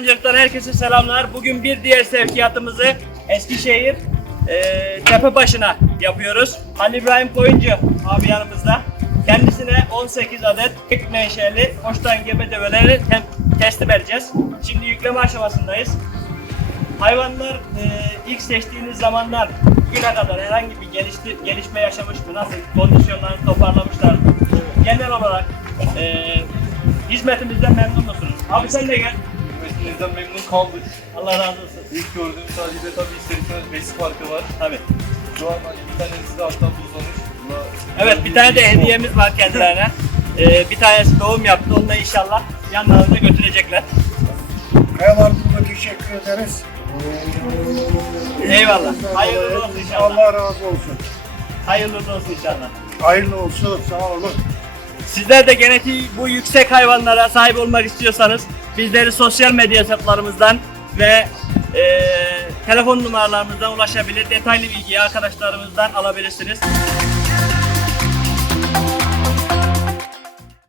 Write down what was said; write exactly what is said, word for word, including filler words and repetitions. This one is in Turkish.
Sancak'tan herkese selamlar. Bugün bir diğer sevkiyatımızı Eskişehir e, Tepebaşı'na yapıyoruz. Halil İbrahim Koyuncu abi yanımızda. Kendisine on sekiz adet tek menşeli hoştan gebe develeri tem teslim edeceğiz. Şimdi yükleme aşamasındayız. Hayvanlar e, ilk seçtiğiniz zamanlar bugüne kadar herhangi bir gelişti, gelişme yaşamış mı? Nasıl? Kondisyonlarını toparlamışlar mı? Genel olarak e, hizmetimizden memnun musunuz? Abi sen de gel. Hizmetinizden memnun kaldık. Allah razı olsun. İlk gördüğümüz halde tabii ister istemez besi farkı var. Tabii. Şu an hani bir tanesi de hatta buzlamış. Buna Evet, bir tane de hediyemiz var kendilerine. Ee, bir tanesi doğum yaptı. Onu da inşallah yanlarında götürecekler. Kayalarımıza teşekkür ederiz. Eyvallah. Hayırlı olsun inşallah. Allah razı olsun. Hayırlı olsun inşallah. Hayırlı olsun. Sağ olun. Sizler de genetiği bu yüksek hayvanlara sahip olmak istiyorsanız bizleri sosyal medya hesaplarımızdan ve e, telefon numaralarımızdan ulaşabilir. Detaylı bilgiyi arkadaşlarımızdan alabilirsiniz.